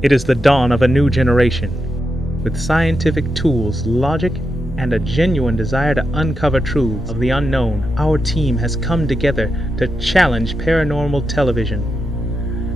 It is the dawn of a new generation. With scientific tools, logic, and a genuine desire to uncover truths of the unknown, our team has come together to challenge paranormal television.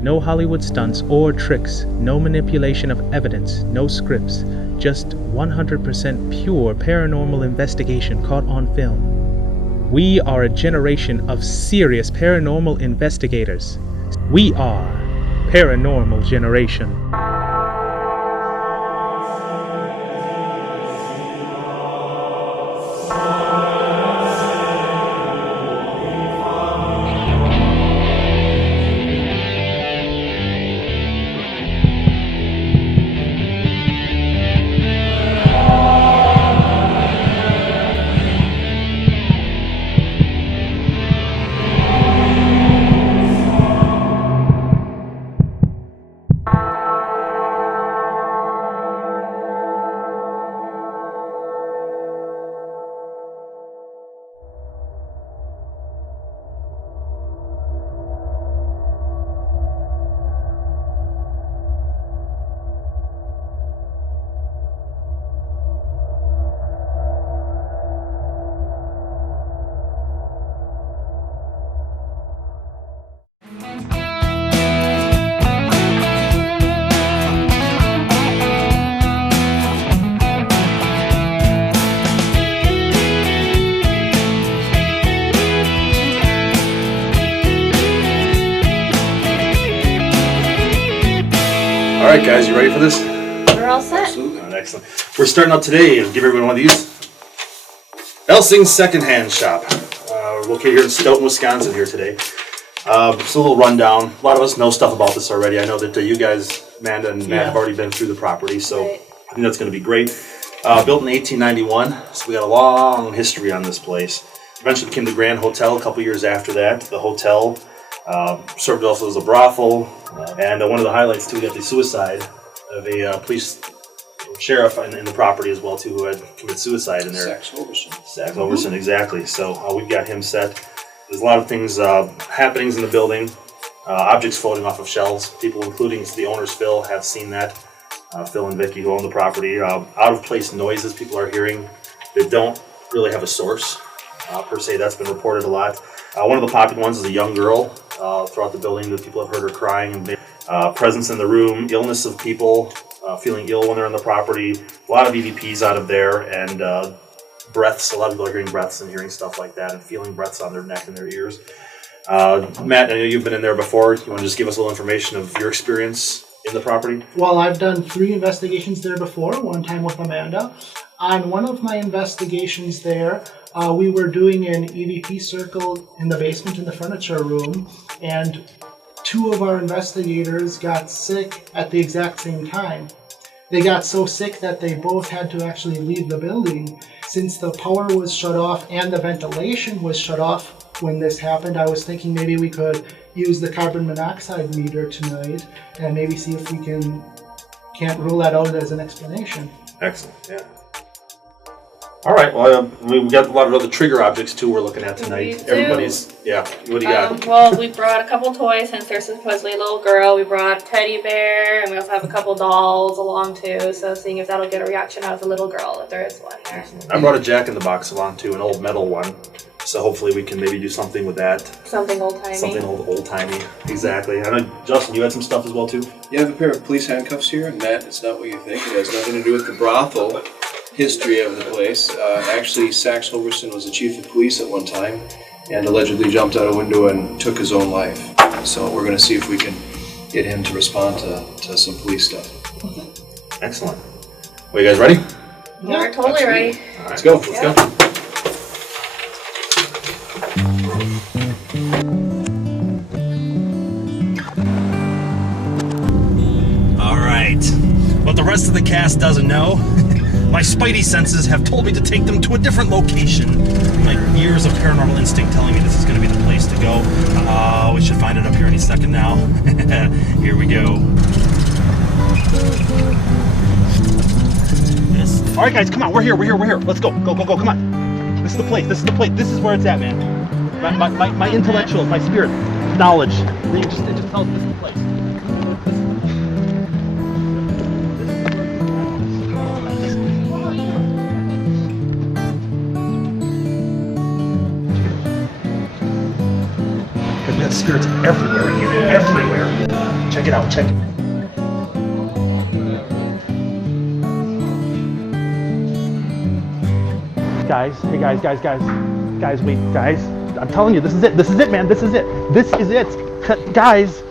No Hollywood stunts or tricks, no manipulation of evidence, no scripts, just 100% pure paranormal investigation caught on film. We are a generation of serious paranormal investigators. We are Paranormal Generation. All right, guys, you ready for this? We're all set. Absolutely. All right, excellent. We're starting out today and give everyone one of these. Elsing's Secondhand Shop. We're located here in Stoughton, Wisconsin here today. Just a little rundown. A lot of us know stuff about this already. I know that you guys, Amanda and Matt, have already been through the property, so I think that's going to be great. Built in 1891, so we got a long history on this place. Eventually became the Grand Hotel a couple years after that. The hotel served also as a brothel. And one of the highlights too, we got the suicide of a police sheriff in the property as well too, who had committed suicide in there. Sax Overson, exactly. So we've got him set. There's a lot of things, happenings in the building, objects floating off of shelves. People, including the owners, Phil, have seen that. Phil and Vicky, who own the property. Out of place noises people are hearing that don't really have a source per se. That's been reported a lot. One of the popular ones is a young girl throughout the building that people have heard her crying, and presence in the room, illness of people feeling ill when they're on the property, a lot of EVPs out of there, and breaths. A lot of people are hearing breaths and hearing stuff like that and feeling breaths on their neck and their ears. Matt, I know you've been in there before. You want to just give us a little information of your experience in the property? Well, I've done 3 investigations there before, one time with Amanda. On one of my investigations there, we were doing an EVP circle in the basement in the furniture room, and 2 of our investigators got sick at the exact same time. They got so sick that they both had to actually leave the building. Since the power was shut off and the ventilation was shut off when this happened, I was thinking maybe we could use the carbon monoxide meter tonight and maybe see if we can't rule that out as an explanation. Excellent, yeah. All right, well, we've got a lot of other trigger objects too we're looking at tonight. Everybody's, yeah, what do you got? Well, we brought a couple toys since there's supposedly a little girl. We brought a teddy bear, and we also have a couple dolls along too, so seeing if that'll get a reaction out of the little girl, if there is one there. I brought a Jack-in-the-Box along too, an old metal one. So hopefully we can maybe do something with that. Something old-timey. Something old-timey, exactly. I know, Justin, you had some stuff as well too? You have a pair of police handcuffs here, and Matt, it's not what you think. It has nothing to do with the brothel history of the place. Actually, Sax Overson was the chief of police at one time and allegedly jumped out a window and took his own life. So we're going to see if we can get him to respond to some police stuff. Excellent. Well, you guys ready? Yeah, we're totally ready. All right, let's go. Let's go. All right. What the rest of the cast doesn't know, my spidey senses have told me to take them to a different location. My years of paranormal instinct telling me this is going to be the place to go. We should find it up here any second now. Here we go. Yes. All right, guys, come on. We're here. Let's go. Go, come on. This is the place. This is where it's at, man. My intellectual, my spirit, knowledge. It just tells me this is the place. got spirits everywhere in here. Everywhere. Check it out. Check it. Guys, hey guys, wait, guys. I'm telling you, this is it, man, this is it. Guys.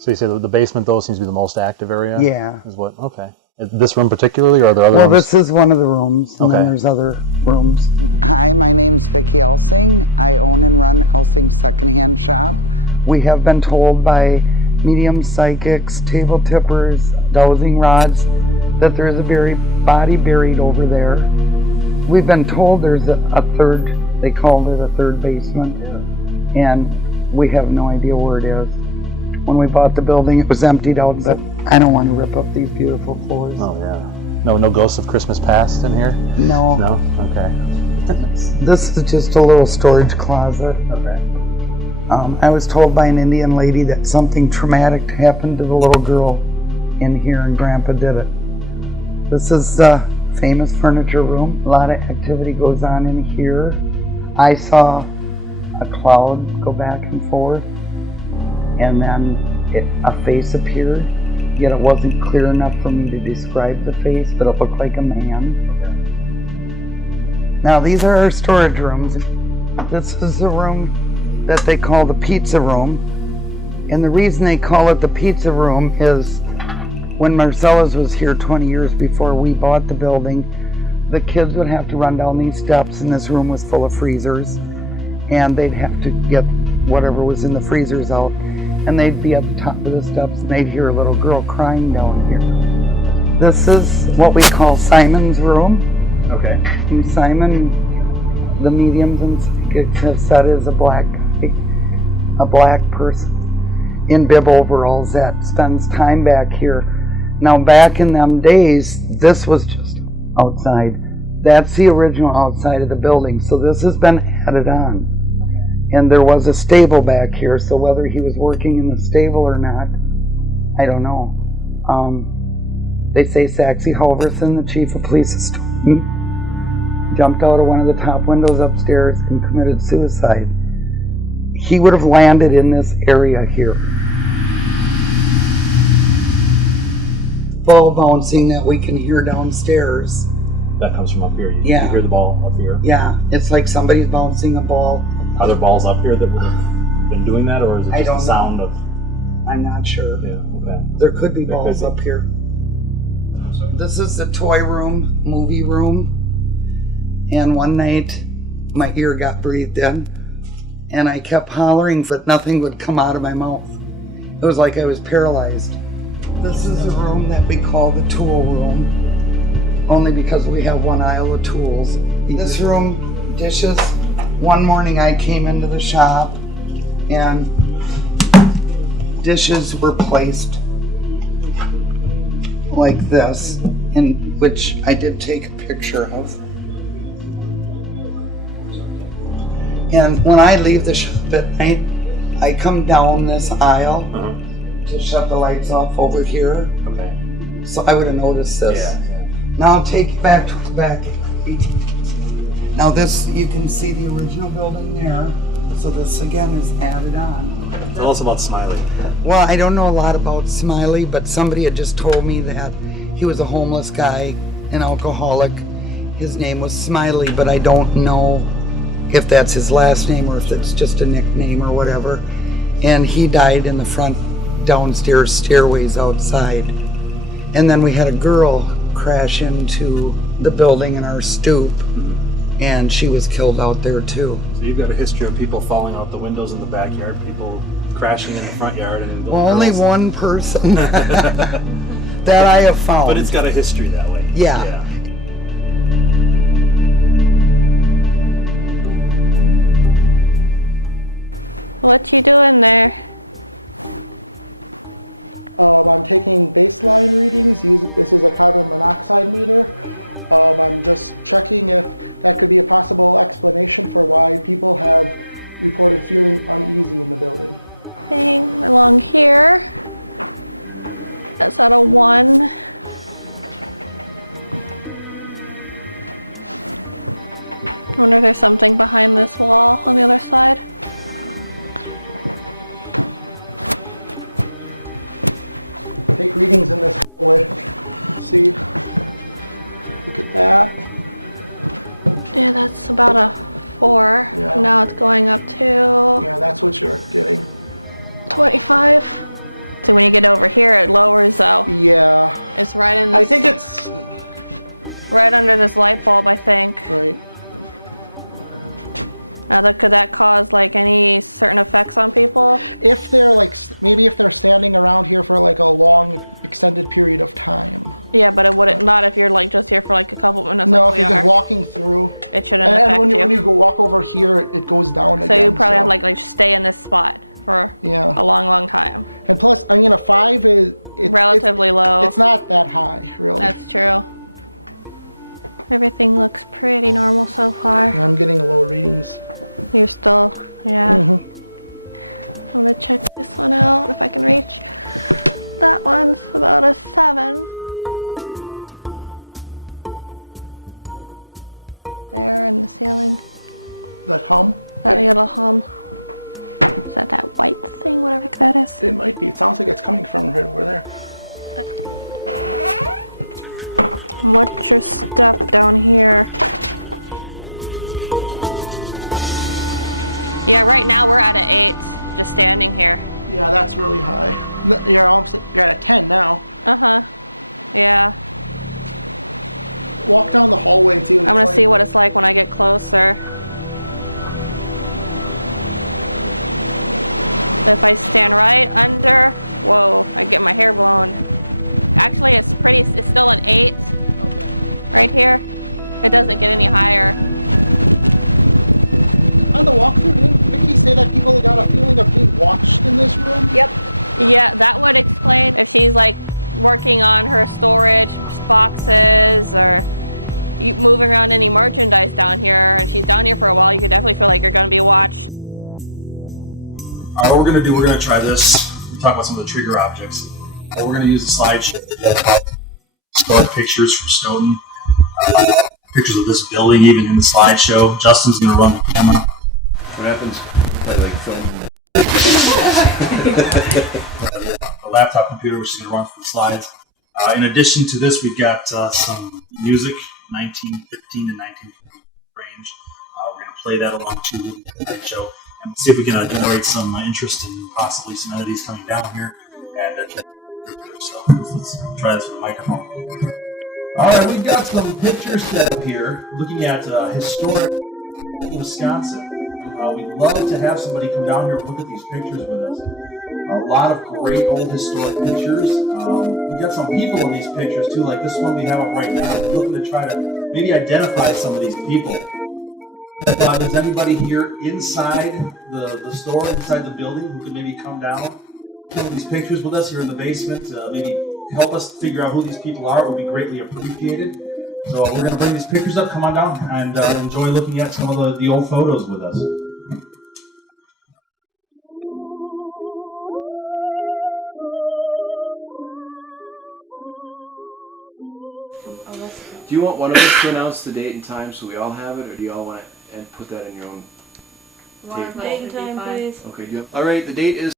So you say the basement, though, seems to be the most active area? Yeah. Is what? Okay. This room particularly, or are there other Well, rooms? this is one of the rooms, and then Okay. there's other rooms. We have been told by medium psychics, table tippers, dowsing rods, that there is a body buried over there. We've been told there's a third, they called it a third basement, and we have no idea where it is. When we bought the building, it was emptied out, but I don't want to rip up these beautiful floors. Oh, yeah. No ghosts of Christmas past in here? No. No? Okay. This is just a little storage closet. Okay. I was told by an Indian lady that something traumatic happened to the little girl in here, and Grandpa did it. This is the famous furniture room. A lot of activity goes on in here. I saw a cloud go back and forth, and then a face appeared, yet it wasn't clear enough for me to describe the face, but it looked like a man. Okay. Now these are our storage rooms. This is the room that they call the pizza room, and the reason they call it the pizza room is when Marcella's was here 20 years before we bought the building, the kids would have to run down these steps, and this room was full of freezers, and they'd have to get whatever was in the freezers out, and they'd be at the top of the steps, and they'd hear a little girl crying down here. This is what we call Simon's room. Okay. And Simon, the mediums and psychics have said, is a black person in bib overalls that spends time back here. Now back in them days, this was just outside. That's the original outside of the building, so this has been added on. And there was a stable back here, so whether he was working in the stable or not, I don't know. They say Saxy Halverson, the chief of police of Stoughton, jumped out of one of the top windows upstairs and committed suicide. He would have landed in this area here. Ball bouncing that we can hear downstairs. That comes from up here. You Yeah. hear the ball up here? Yeah, it's like somebody's bouncing a ball. Are there balls up here that would have been doing that, or is it I just don't the sound of... I'm not sure. Yeah, okay. There could be There balls could be. up here. This is the toy room, movie room. And one night, my ear got breathed in, and I kept hollering, but nothing would come out of my mouth. It was like I was paralyzed. This is the room that we call the tool room, only because we have one aisle of tools. This room, dishes. One morning I came into the shop, and dishes were placed like this, in which I did take a picture of. And when I leave the shop at night, I come down this aisle to shut the lights off over here. Okay. So I would have noticed this. Yeah. Now I'll take you back to the back. Now this, you can see the original building there. So this again is added on. Tell us about Smiley. Well, I don't know a lot about Smiley, but somebody had just told me that he was a homeless guy, an alcoholic. His name was Smiley, but I don't know if that's his last name or if it's just a nickname or whatever. And he died in the front downstairs stairways outside. And then we had a girl crash into the building in our stoop, and she was killed out there too. So you've got a history of people falling out the windows in the backyard, people crashing in the front yard, and Well, only one person that I have found. But it's got a history that way. Yeah. What we're going to do, we're going to try this. We'll talk about some of the trigger objects. We're going to use a slideshow. Historic pictures from Stoughton. Pictures of this building even in the slideshow. Justin's going to run the camera. What happens? Probably like film. A laptop computer, which is going to run through the slides. In addition to this, we've got some music, 1915 and 1920 range. We're going to play that along to the slideshow. And see if we can generate some interest in possibly some entities coming down here. And so let's try this with the microphone. All right, we've got some pictures set up here looking at historic Wisconsin. We'd love to have somebody come down here and look at these pictures with us. A lot of great old historic pictures. We've got some people in these pictures too, like this one we have up right now. We're looking to try to maybe identify some of these people. Is anybody here inside the store, inside the building, who could maybe come down, some of these pictures with us here in the basement, maybe help us figure out who these people are? It would be greatly appreciated. So we're going to bring these pictures up. Come on down and enjoy looking at some of the old photos with us. Do you want one of us to announce the date and time so we all have it, or do you all want to put that in your own tape? Date and time, please. Okay, all right, the date is